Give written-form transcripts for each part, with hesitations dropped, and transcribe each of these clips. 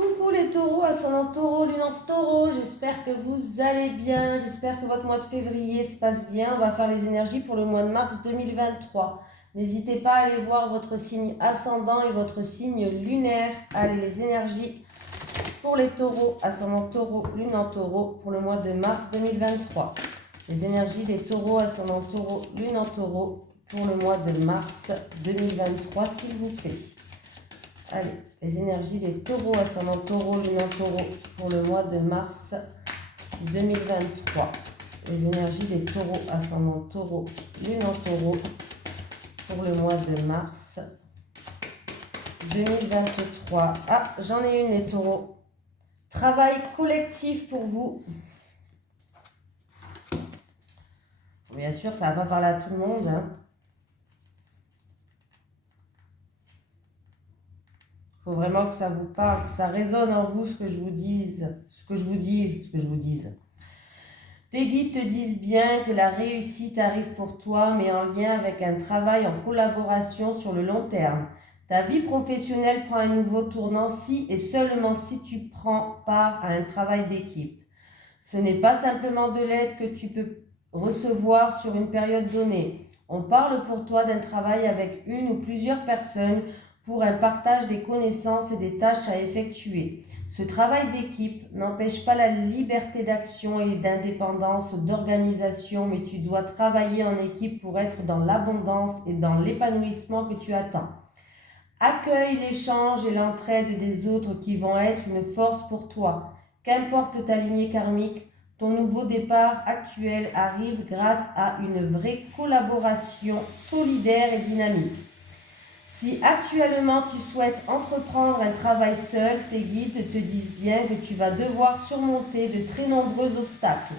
Coucou les taureaux, ascendant taureau, lune en taureau, j'espère que vous allez bien, j'espère que votre mois de février se passe bien. On va faire les énergies pour le mois de mars 2023. N'hésitez pas à aller voir votre signe ascendant et votre signe lunaire. Allez, les énergies pour les taureaux, ascendant taureau, lune en taureau pour le mois de mars 2023. Les énergies des taureaux, ascendant taureau, lune en taureau pour le mois de mars 2023, s'il vous plaît. Allez, les énergies des taureaux, ascendant taureau, lune en taureau pour le mois de mars 2023. Les énergies des taureaux, ascendant taureau, lune en taureau pour le mois de mars 2023. Ah, j'en ai une les taureaux. Travail collectif pour vous. Bien sûr, ça ne va pas parler à tout le monde, hein. Il faut vraiment que ça vous parle, que ça résonne en vous ce que je vous dise, ce que je vous dis. Tes guides te disent bien que la réussite arrive pour toi, mais en lien avec un travail en collaboration sur le long terme. Ta vie professionnelle prend un nouveau tournant si et seulement si tu prends part à un travail d'équipe. Ce n'est pas simplement de l'aide que tu peux recevoir sur une période donnée. On parle pour toi d'un travail avec une ou plusieurs personnes pour un partage des connaissances et des tâches à effectuer. Ce travail d'équipe n'empêche pas la liberté d'action et d'indépendance d'organisation, mais tu dois travailler en équipe pour être dans l'abondance et dans l'épanouissement que tu attends. Accueille l'échange et l'entraide des autres qui vont être une force pour toi. Qu'importe ta lignée karmique, ton nouveau départ actuel arrive grâce à une vraie collaboration solidaire et dynamique. Si actuellement tu souhaites entreprendre un travail seul, tes guides te disent bien que tu vas devoir surmonter de très nombreux obstacles.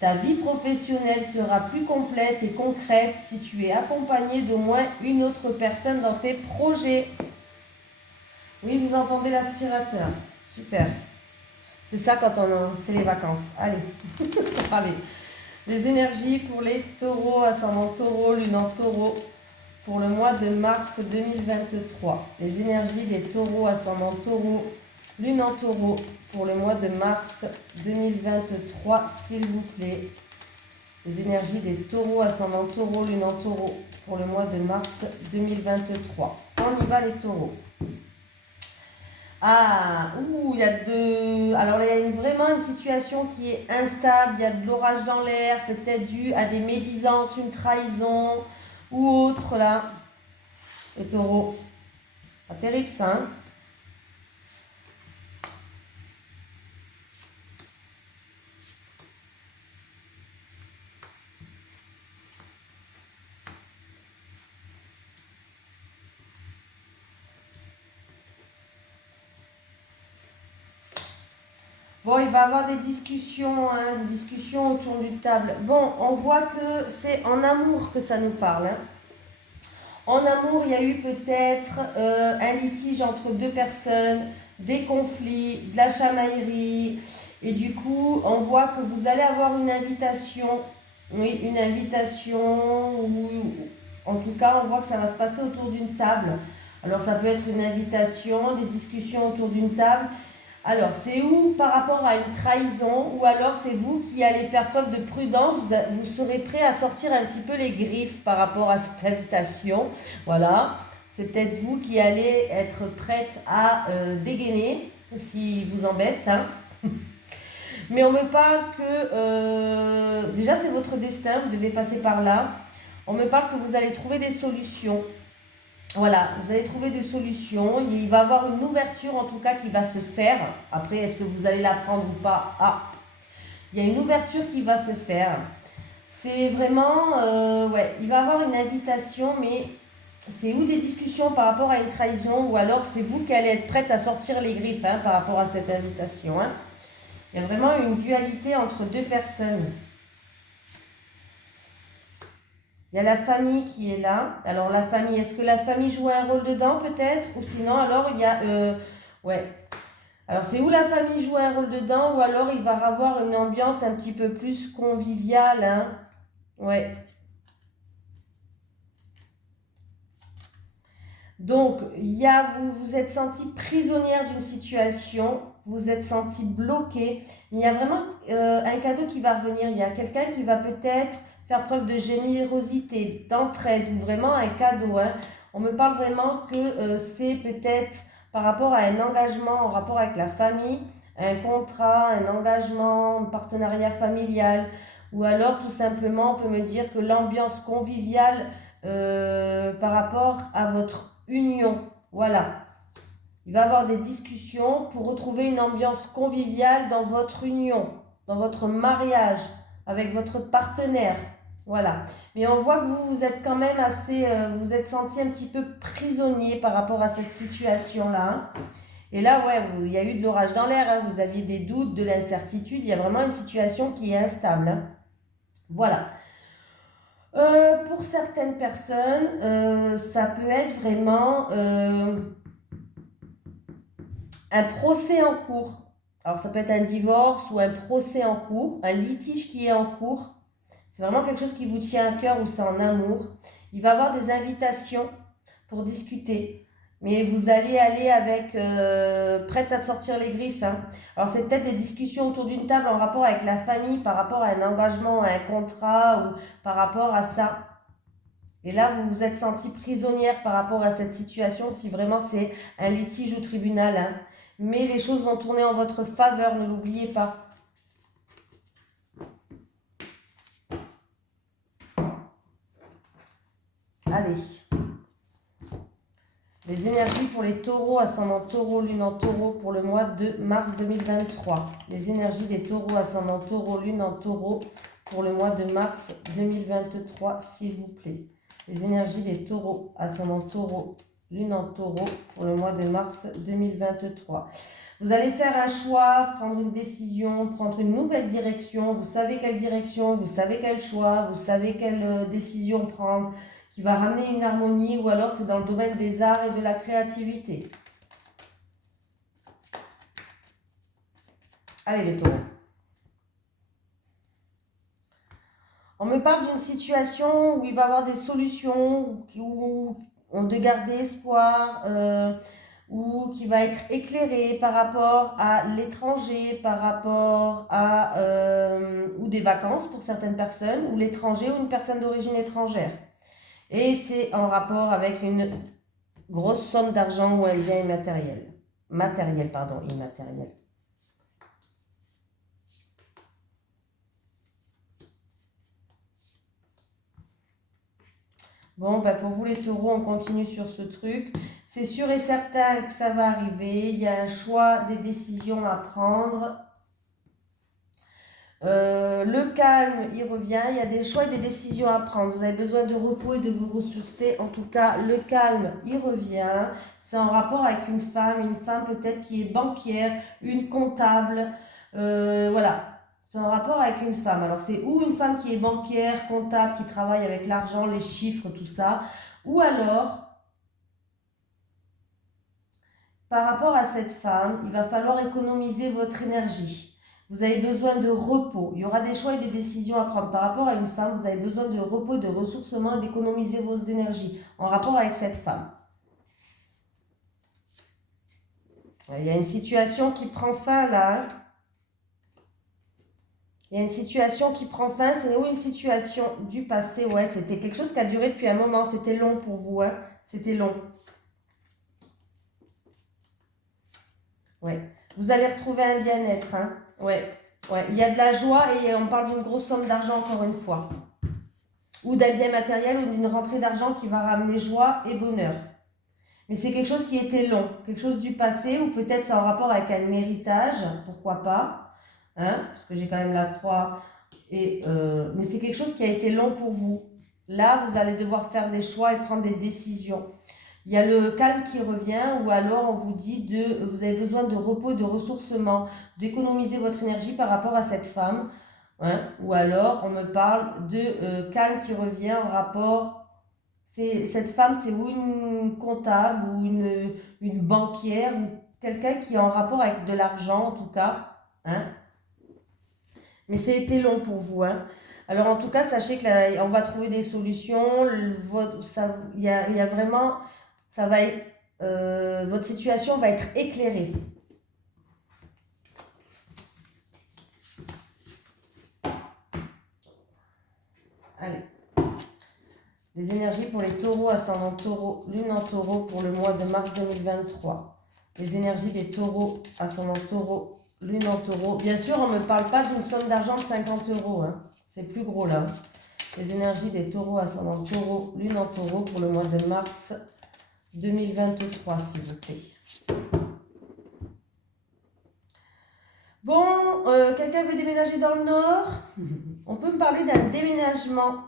Ta vie professionnelle sera plus complète et concrète si tu es accompagné d'au moins une autre personne dans tes projets. Oui, vous entendez l'aspirateur. Super. C'est ça quand c'est les vacances. Allez. Allez. Les énergies pour les taureaux, ascendant taureau, lune en taureau pour le mois de mars 2023. Les énergies des taureaux, ascendant taureau, lune en taureau pour le mois de mars 2023, s'il vous plaît. Les énergies des taureaux, ascendant taureau, lune en taureau pour le mois de mars 2023. On y va les taureaux. Ah, il y a alors il y a vraiment une situation qui est instable, il y a de l'orage dans l'air, peut-être dû à des médisances, une trahison ou autre là. Les taureaux, pas terrible ça, hein. Bon, il va y avoir des discussions, hein, des discussions autour d'une table. Bon, on voit que c'est en amour que ça nous parle, hein. En amour, il y a eu peut-être un litige entre deux personnes, des conflits, de la chamaillerie. Et du coup, on voit que vous allez avoir une invitation. Oui, une invitation. Ou en tout cas, on voit que ça va se passer autour d'une table. Alors, ça peut être une invitation, des discussions autour d'une table. Alors, c'est où par rapport à une trahison, ou alors c'est vous qui allez faire preuve de prudence, vous serez prêt à sortir un petit peu les griffes par rapport à cette invitation. Voilà, c'est peut-être vous qui allez être prête à dégainer, si vous embête, hein. Mais on me parle que, déjà c'est votre destin, vous devez passer par là. On me parle que vous allez trouver des solutions. Voilà, vous allez trouver des solutions. Il va y avoir une ouverture en tout cas qui va se faire. Après, est-ce que vous allez la prendre ou pas? Ah, il y a une ouverture qui va se faire. C'est vraiment, ouais, il va y avoir une invitation, mais c'est ou des discussions par rapport à une trahison, ou alors c'est vous qui allez être prête à sortir les griffes, hein, par rapport à cette invitation, hein. Il y a vraiment une dualité entre deux personnes. Il y a la famille qui est là. Alors la famille, est-ce que la famille joue un rôle dedans peut-être? Ou sinon alors il y a... ouais. Alors c'est où la famille joue un rôle dedans, ou alors il va y avoir une ambiance un petit peu plus conviviale, hein. Ouais. Donc, vous vous êtes senti prisonnière d'une situation, vous êtes senti bloqué. Il y a vraiment un cadeau qui va revenir. Il y a quelqu'un qui va peut-être faire preuve de générosité, d'entraide, ou vraiment un cadeau. Hein. On me parle vraiment que c'est peut-être par rapport à un engagement en rapport avec la famille, un contrat, un engagement, un partenariat familial, ou alors tout simplement on peut me dire que l'ambiance conviviale par rapport à votre union, voilà. Il va y avoir des discussions pour retrouver une ambiance conviviale dans votre union, dans votre mariage, avec votre partenaire. Voilà. Mais on voit que vous êtes quand même assez, vous êtes senti un petit peu prisonnier par rapport à cette situation-là. Hein. Et là, ouais, il y a eu de l'orage dans l'air, hein, vous aviez des doutes, de l'incertitude, il y a vraiment une situation qui est instable. Hein. Voilà. Pour certaines personnes, ça peut être vraiment un procès en cours. Alors ça peut être un divorce ou un procès en cours, un litige qui est en cours. C'est vraiment quelque chose qui vous tient à cœur ou c'est en amour. Il va y avoir des invitations pour discuter. Mais vous allez aller avec prête à sortir les griffes. Hein. Alors c'est peut-être des discussions autour d'une table en rapport avec la famille, par rapport à un engagement, à un contrat ou par rapport à ça. Et là, vous vous êtes senti prisonnière par rapport à cette situation, si vraiment c'est un litige au tribunal. Hein. Mais les choses vont tourner en votre faveur, ne l'oubliez pas. Allez. Les énergies pour les taureaux, ascendant taureau, lune en taureau pour le mois de mars 2023. Les énergies des taureaux, ascendant taureau, lune en taureau pour le mois de mars 2023, s'il vous plaît. Les énergies des taureaux, ascendant taureau, lune en taureau pour le mois de mars 2023. Vous allez faire un choix, prendre une décision, prendre une nouvelle direction. Vous savez quelle direction, vous savez quel choix, vous savez quelle décision prendre, qui va ramener une harmonie, ou alors c'est dans le domaine des arts et de la créativité. Allez les taureaux. On me parle d'une situation où il va y avoir des solutions, où de garder espoir, ou qui va être éclairé par rapport à l'étranger, par rapport à ou des vacances pour certaines personnes, ou l'étranger ou une personne d'origine étrangère. Et c'est en rapport avec une grosse somme d'argent ou un bien immatériel. Immatériel. Bon, ben pour vous les taureaux, on continue sur ce truc. C'est sûr et certain que ça va arriver. Il y a un choix, des décisions à prendre. Le calme, il revient. Il y a des choix et des décisions à prendre. Vous avez besoin de repos et de vous ressourcer. En tout cas, le calme, il revient. C'est en rapport avec une femme peut-être qui est banquière, une comptable. Voilà. C'est en rapport avec une femme. Alors, c'est ou une femme qui est banquière, comptable, qui travaille avec l'argent, les chiffres, tout ça. Ou alors, par rapport à cette femme, il va falloir économiser votre énergie. Vous avez besoin de repos. Il y aura des choix et des décisions à prendre. Par rapport à une femme, vous avez besoin de repos, de ressourcement et d'économiser vos énergies en rapport avec cette femme. Il y a une situation qui prend fin là. Il y a une situation qui prend fin. C'est une situation du passé. Ouais, c'était quelque chose qui a duré depuis un moment. C'était long pour vous. Hein. C'était long. Ouais. Vous allez retrouver un bien-être. Hein. Ouais. Il y a de la joie et on parle d'une grosse somme d'argent encore une fois. Ou d'un bien matériel ou d'une rentrée d'argent qui va ramener joie et bonheur. Mais c'est quelque chose qui était long, quelque chose du passé, ou peut-être ça en rapport avec un héritage, pourquoi pas, hein, parce que j'ai quand même la croix, mais c'est quelque chose qui a été long pour vous. Là, vous allez devoir faire des choix et prendre des décisions. Il y a le calme qui revient, ou alors on vous dit vous avez besoin de repos et de ressourcement, d'économiser votre énergie par rapport à cette femme. Hein, ou alors on me parle de calme qui revient en rapport. Cette femme, c'est ou une comptable ou une banquière ou quelqu'un qui est en rapport avec de l'argent en tout cas. Hein. Mais c'était long pour vous. Hein. Alors en tout cas, sachez qu'on va trouver des solutions. Il y a vraiment... ça va être, votre situation va être éclairée. Allez. Les énergies pour les taureaux, ascendant taureau, lune en taureau pour le mois de mars 2023. Les énergies des taureaux, ascendant taureau, lune en taureau. Bien sûr, on ne me parle pas d'une somme d'argent de 50 euros. Hein. C'est plus gros là. Les énergies des taureaux, ascendant taureau, lune en taureau pour le mois de mars 2023, s'il vous plaît. Bon, quelqu'un veut déménager dans le nord? On peut me parler d'un déménagement.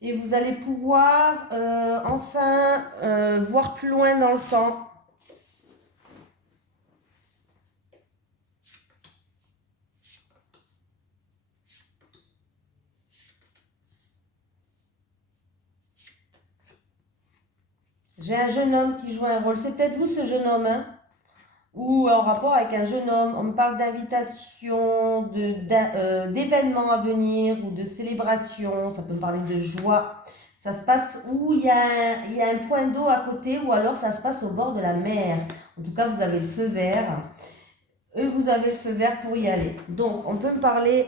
Et vous allez pouvoir enfin voir plus loin dans le temps. J'ai un jeune homme qui joue un rôle. C'est peut-être vous ce jeune homme, hein? Ou en rapport avec un jeune homme. On me parle d'invitation, d'événements à venir ou de célébration. Ça peut me parler de joie. Ça se passe où il y a un point d'eau à côté ou alors ça se passe au bord de la mer. En tout cas, vous avez le feu vert. Vous avez le feu vert pour y aller. Donc, on peut me parler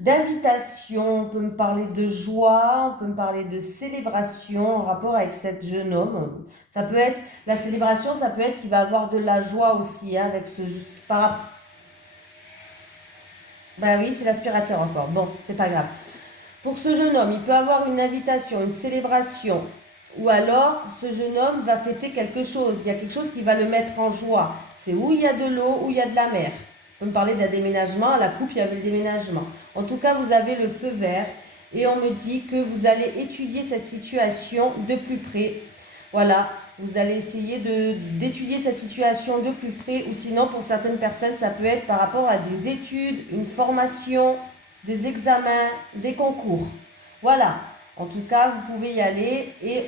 d'invitation, on peut me parler de joie, on peut me parler de célébration en rapport avec cet jeune homme. Ça peut être, la célébration, ça peut être qu'il va avoir de la joie aussi hein, avec ce... Ben oui, c'est l'aspirateur encore. Bon, c'est pas grave. Pour ce jeune homme, il peut avoir une invitation, une célébration. Ou alors, ce jeune homme va fêter quelque chose. Il y a quelque chose qui va le mettre en joie. C'est où il y a de l'eau, où il y a de la mer. On peut me parler d'un déménagement. À la coupe, il y avait le déménagement. En tout cas, vous avez le feu vert. Et on me dit que vous allez étudier cette situation de plus près. Voilà. Vous allez essayer d'étudier cette situation de plus près. Ou sinon, pour certaines personnes, ça peut être par rapport à des études, une formation, des examens, des concours. Voilà. En tout cas, vous pouvez y aller et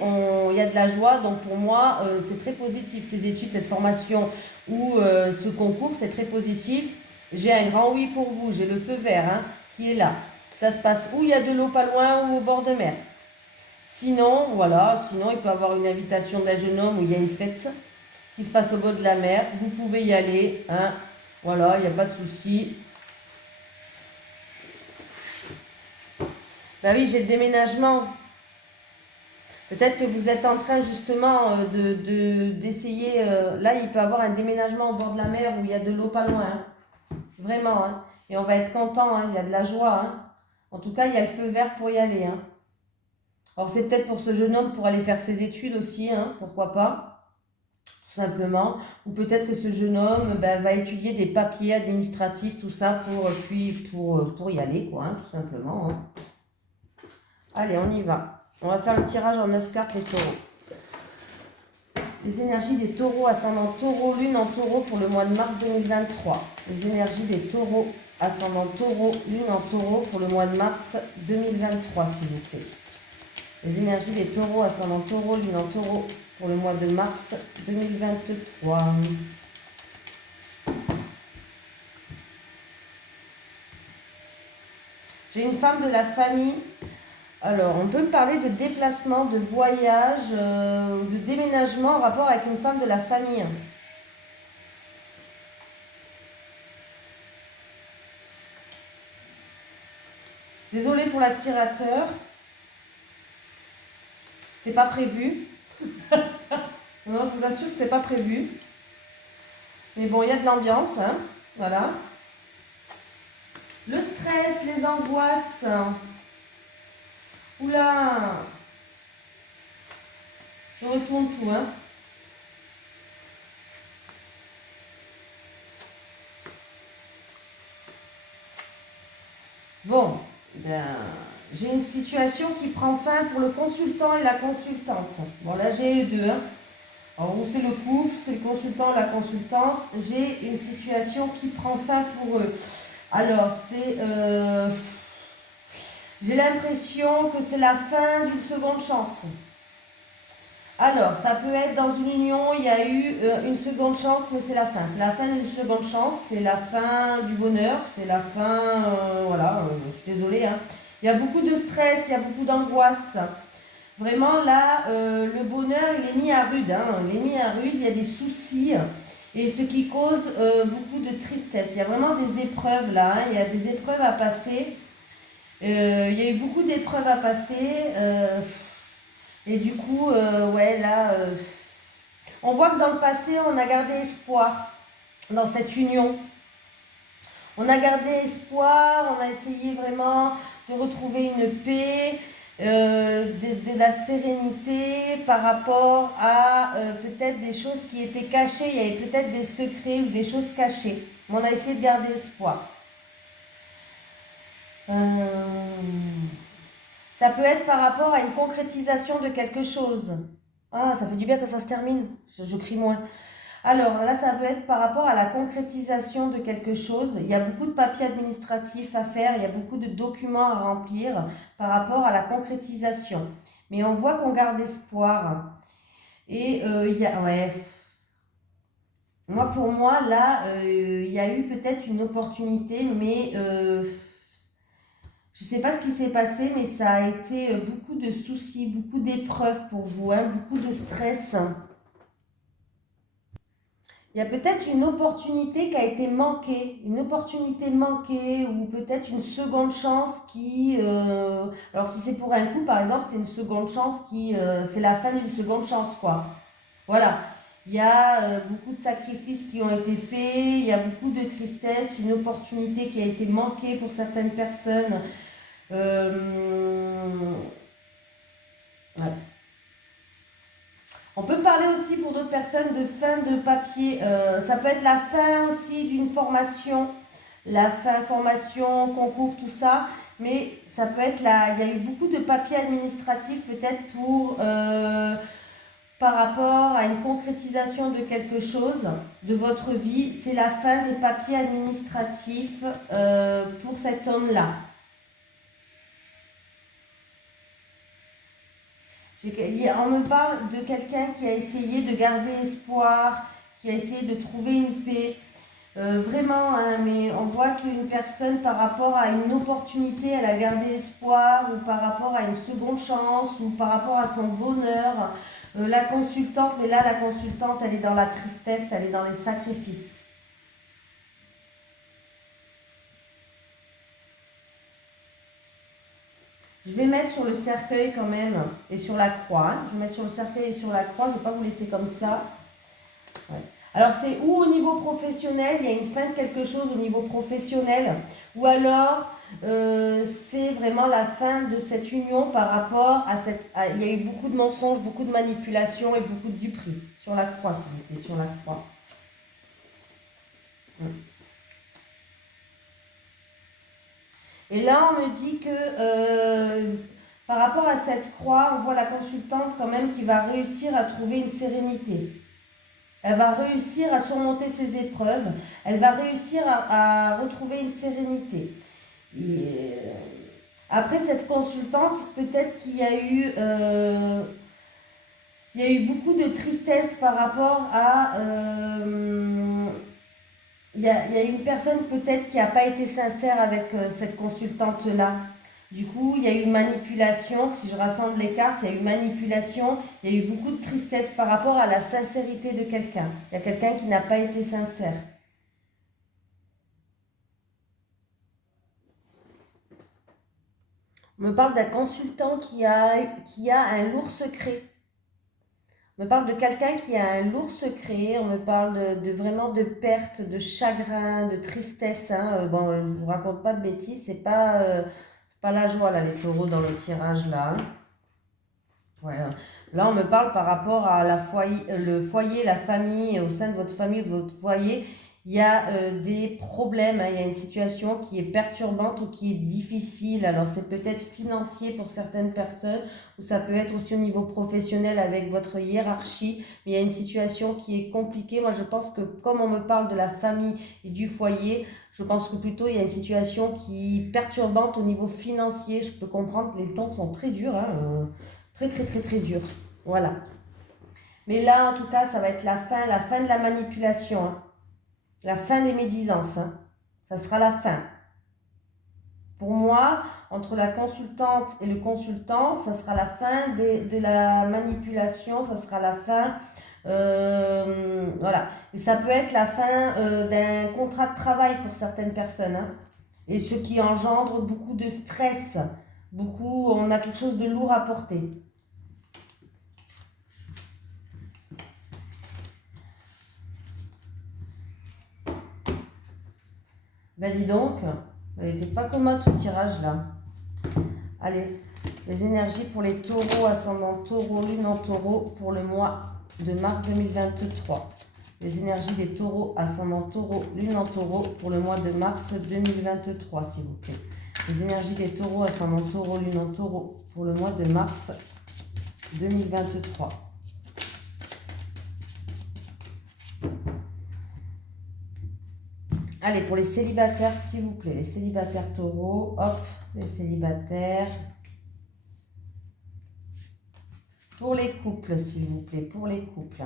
il y a de la joie. Donc pour moi, c'est très positif. Ces études, cette formation ou ce concours, c'est très positif. J'ai un grand oui pour vous. J'ai le feu vert hein, qui est là. Ça se passe où il y a de l'eau pas loin ou au bord de mer. Sinon, voilà. Sinon, il peut y avoir une invitation d'un jeune homme où il y a une fête qui se passe au bord de la mer. Vous pouvez y aller. Hein. Voilà, il n'y a pas de souci. Ben oui, j'ai le déménagement. Peut-être que vous êtes en train justement d'essayer... là, il peut y avoir un déménagement au bord de la mer où il y a de l'eau pas loin. Hein. Vraiment. Hein. Et on va être content. Hein. Il y a de la joie. Hein. En tout cas, il y a le feu vert pour y aller. Hein. Alors, c'est peut-être pour ce jeune homme pour aller faire ses études aussi. Hein. Pourquoi pas? Tout simplement. Ou peut-être que ce jeune homme va étudier des papiers administratifs, tout ça, pour y aller, quoi. Hein, tout simplement. Hein. Allez, on y va. On va faire le tirage en 9 cartes, les taureaux. Les énergies des taureaux, ascendant taureau, lune en taureau pour le mois de mars 2023. Les énergies des taureaux, ascendant taureau, lune en taureau pour le mois de mars 2023, s'il vous plaît. Les énergies des taureaux, ascendant taureau, lune en taureau pour le mois de mars 2023. J'ai une femme de la famille. Alors, on peut me parler de déplacement, de voyage, de déménagement en rapport avec une femme de la famille. Désolée pour l'aspirateur. C'était pas prévu. Non, je vous assure que c'était pas prévu. Mais bon, il y a de l'ambiance, hein. Voilà. Le stress, les angoisses. Oula! Je retourne tout, hein. Bon, ben, j'ai une situation qui prend fin pour le consultant et la consultante. Bon, là, j'ai deux, hein. Alors, où c'est le couple, c'est le consultant et la consultante. J'ai une situation qui prend fin pour eux. Alors, c'est... j'ai l'impression que c'est la fin d'une seconde chance. Alors, ça peut être dans une union, il y a eu une seconde chance, mais c'est la fin. C'est la fin d'une seconde chance, c'est la fin du bonheur, c'est la fin... voilà, je suis désolée. Hein. Il y a beaucoup de stress, il y a beaucoup d'angoisse. Vraiment, là, le bonheur, il est mis à rude. Hein. Il est mis à rude, il y a des soucis. Et ce qui cause beaucoup de tristesse. Il y a vraiment des épreuves là. Hein. Il y a des épreuves à passer. Il y a eu beaucoup d'épreuves à passer. Et du coup, ouais, là, on voit que dans le passé, on a gardé espoir dans cette union. On a gardé espoir, on a essayé vraiment de retrouver une paix, de la sérénité par rapport à peut-être des choses qui étaient cachées. Il y avait peut-être des secrets ou des choses cachées. Mais on a essayé de garder espoir. Ça peut être par rapport à une concrétisation de quelque chose. Ah, ça fait du bien que ça se termine. Je crie moins. Alors là, ça peut être par rapport à la concrétisation de quelque chose. Il y a beaucoup de papiers administratifs à faire, il y a beaucoup de documents à remplir par rapport à la concrétisation. Mais on voit qu'on garde espoir. Et il y a, ouais. Moi, pour moi, là, il y a eu peut-être une opportunité, mais je ne sais pas ce qui s'est passé, mais ça a été beaucoup de soucis, beaucoup d'épreuves pour vous, hein, beaucoup de stress. Il y a peut-être une opportunité qui a été manquée, une opportunité manquée ou peut-être une seconde chance qui... alors si c'est pour un coup, par exemple, c'est une seconde chance qui... c'est la fin d'une seconde chance, quoi. Voilà. Il y a beaucoup de sacrifices qui ont été faits, il y a beaucoup de tristesse, une opportunité qui a été manquée pour certaines personnes. Ouais. On peut parler aussi pour d'autres personnes de fin de papier. Ça peut être la fin aussi d'une formation, la fin formation, concours, tout ça. Mais ça peut être là, il y a eu beaucoup de papiers administratifs peut-être pour par rapport à une concrétisation de quelque chose de votre vie. C'est la fin des papiers administratifs pour cet homme-là. On me parle de quelqu'un qui a essayé de garder espoir, qui a essayé de trouver une paix. Vraiment, hein, mais on voit qu'une personne, par rapport à une opportunité, elle a gardé espoir, ou par rapport à une seconde chance, ou par rapport à son bonheur. La consultante, mais là, la consultante, elle est dans la tristesse, elle est dans les sacrifices. Je vais mettre sur le cercueil quand même, et sur la croix. Hein. Je vais mettre sur le cercueil et sur la croix, je ne vais pas vous laisser comme ça. Ouais. Alors c'est ou au niveau professionnel, il y a une fin de quelque chose au niveau professionnel, ou alors c'est vraiment la fin de cette union par rapport à cette... il y a eu beaucoup de mensonges, beaucoup de manipulations et beaucoup de duperies. Sur la croix, s'il vous plaît, sur la croix. Et là, on me dit que par rapport à cette croix, on voit la consultante quand même qui va réussir à trouver une sérénité. Elle va réussir à surmonter ses épreuves. Elle va réussir à retrouver une sérénité. Et après cette consultante, peut-être qu'il y a eu... il y a eu beaucoup de tristesse par rapport à... il y a une personne peut-être qui n'a pas été sincère avec cette consultante-là. Du coup, il y a eu manipulation. Si je rassemble les cartes, il y a eu manipulation. Il y a eu beaucoup de tristesse par rapport à la sincérité de quelqu'un. Il y a quelqu'un qui n'a pas été sincère. On me parle d'un consultant qui a un lourd secret. On me parle de quelqu'un qui a un lourd secret, on me parle de vraiment de perte, de chagrin, de tristesse. Hein. Bon, je ne vous raconte pas de bêtises, c'est pas la joie là, les taureaux dans le tirage là. Hein. Ouais. Là, on me parle par rapport à le foyer, la famille, au sein de votre famille ou de votre foyer. Il y a des problèmes, hein, il y a une situation qui est perturbante ou qui est difficile. Alors, c'est peut-être financier pour certaines personnes, ou ça peut être aussi au niveau professionnel avec votre hiérarchie. Mais il y a une situation qui est compliquée. Moi, je pense que comme on me parle de la famille et du foyer, je pense que plutôt il y a une situation qui est perturbante au niveau financier. Je peux comprendre que les temps sont très durs, hein, très, très, très, très durs. Voilà. Mais là, en tout cas, ça va être la fin de la manipulation. Hein. La fin des médisances, hein. Ça sera la fin. Pour moi, entre la consultante et le consultant, ça sera la fin de la manipulation, ça sera la fin, voilà. Et ça peut être la fin d'un contrat de travail pour certaines personnes, hein. Et ce qui engendre beaucoup de stress, on a quelque chose de lourd à porter. Ben dis donc, elle n'était pas commode ce tirage là. Allez, les énergies pour les taureaux, ascendant taureau, lune en taureau pour le mois de mars 2023. Les énergies des taureaux, ascendant taureau, lune en taureau pour le mois de mars 2023, s'il vous plaît. Les énergies des taureaux, ascendant taureau, lune en taureau pour le mois de mars 2023. Allez, pour les célibataires, s'il vous plaît. Les célibataires taureaux, hop, les célibataires. Pour les couples, s'il vous plaît, pour les couples.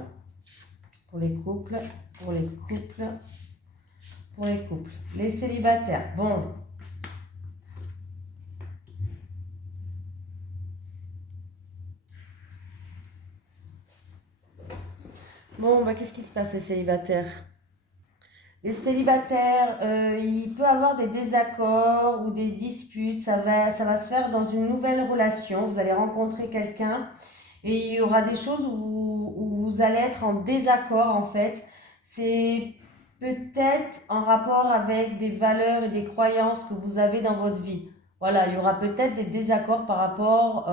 Pour les couples, pour les couples, pour les couples. Les célibataires, bon. Bon, bah, qu'est-ce qui se passe, les célibataires? Les célibataires, il peut y avoir des désaccords ou des disputes. Ça va se faire dans une nouvelle relation. Vous allez rencontrer quelqu'un et il y aura des choses où vous allez être en désaccord, en fait. C'est peut-être en rapport avec des valeurs et des croyances que vous avez dans votre vie. Voilà, il y aura peut-être des désaccords par rapport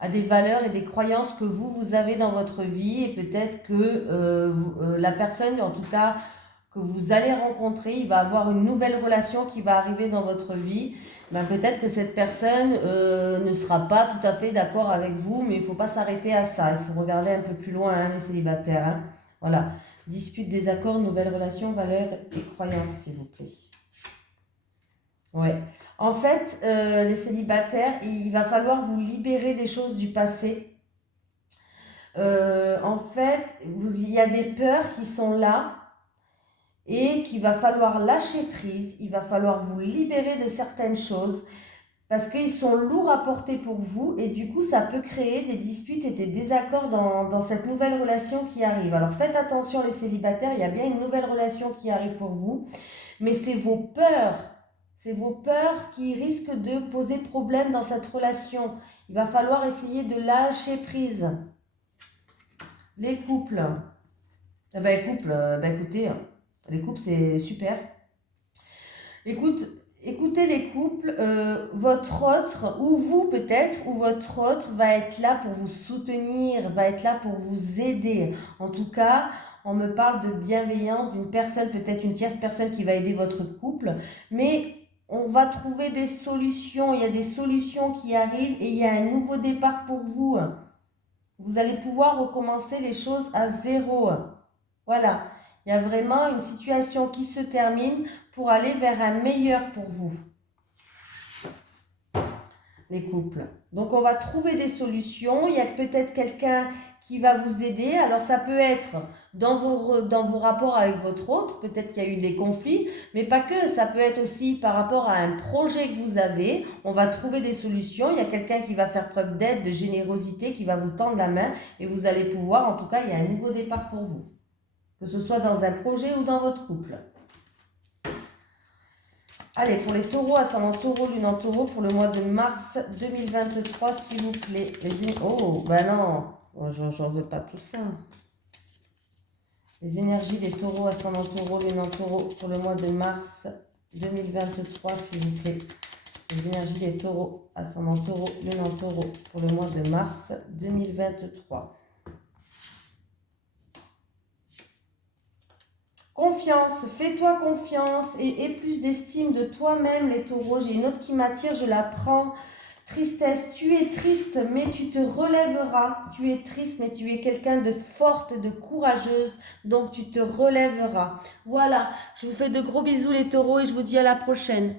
à des valeurs et des croyances que vous avez dans votre vie. Et peut-être que la personne, en tout cas, que vous allez rencontrer, il va avoir une nouvelle relation qui va arriver dans votre vie. Ben, peut-être que cette personne ne sera pas tout à fait d'accord avec vous, mais il ne faut pas s'arrêter à ça. Il faut regarder un peu plus loin, hein, les célibataires. Hein. Voilà. Dispute, désaccord, nouvelle relation, valeurs et croyances, s'il vous plaît. Ouais. En fait, les célibataires, il va falloir vous libérer des choses du passé. En fait, il y a des peurs qui sont là. Et qu'il va falloir lâcher prise, il va falloir vous libérer de certaines choses parce qu'ils sont lourds à porter pour vous et du coup ça peut créer des disputes et des désaccords dans cette nouvelle relation qui arrive. Alors faites attention les célibataires, il y a bien une nouvelle relation qui arrive pour vous, mais c'est vos peurs qui risquent de poser problème dans cette relation. Il va falloir essayer de lâcher prise. Les couples, écoutez, les couples, c'est super. Écoutez les couples, votre autre, ou vous peut-être, ou votre autre va être là pour vous soutenir, va être là pour vous aider. En tout cas, on me parle de bienveillance d'une personne, peut-être une tierce personne qui va aider votre couple, mais on va trouver des solutions. Il y a des solutions qui arrivent et il y a un nouveau départ pour vous. Vous allez pouvoir recommencer les choses à zéro. Voilà. Il y a vraiment une situation qui se termine pour aller vers un meilleur pour vous, les couples. Donc, on va trouver des solutions. Il y a peut-être quelqu'un qui va vous aider. Alors, ça peut être dans vos rapports avec votre autre. Peut-être qu'il y a eu des conflits, mais pas que. Ça peut être aussi par rapport à un projet que vous avez. On va trouver des solutions. Il y a quelqu'un qui va faire preuve d'aide, de générosité, qui va vous tendre la main et vous allez pouvoir, en tout cas, il y a un nouveau départ pour vous. Que ce soit dans un projet ou dans votre couple. Allez, pour les taureaux, ascendant taureau, lune en taureau, pour le mois de mars 2023, s'il vous plaît. Oh, ben non, j'en veux pas tout ça. Les énergies des taureaux, ascendant taureau, lune en taureau, pour le mois de mars 2023, s'il vous plaît. Les énergies des taureaux, ascendant taureau, lune en taureau, pour le mois de mars 2023. Confiance, fais-toi confiance et aie plus d'estime de toi-même les taureaux. J'ai une autre qui m'attire, je la prends. Tristesse, tu es triste mais tu te relèveras. Tu es triste mais tu es quelqu'un de forte, de courageuse, donc tu te relèveras. Voilà, je vous fais de gros bisous les taureaux et je vous dis à la prochaine.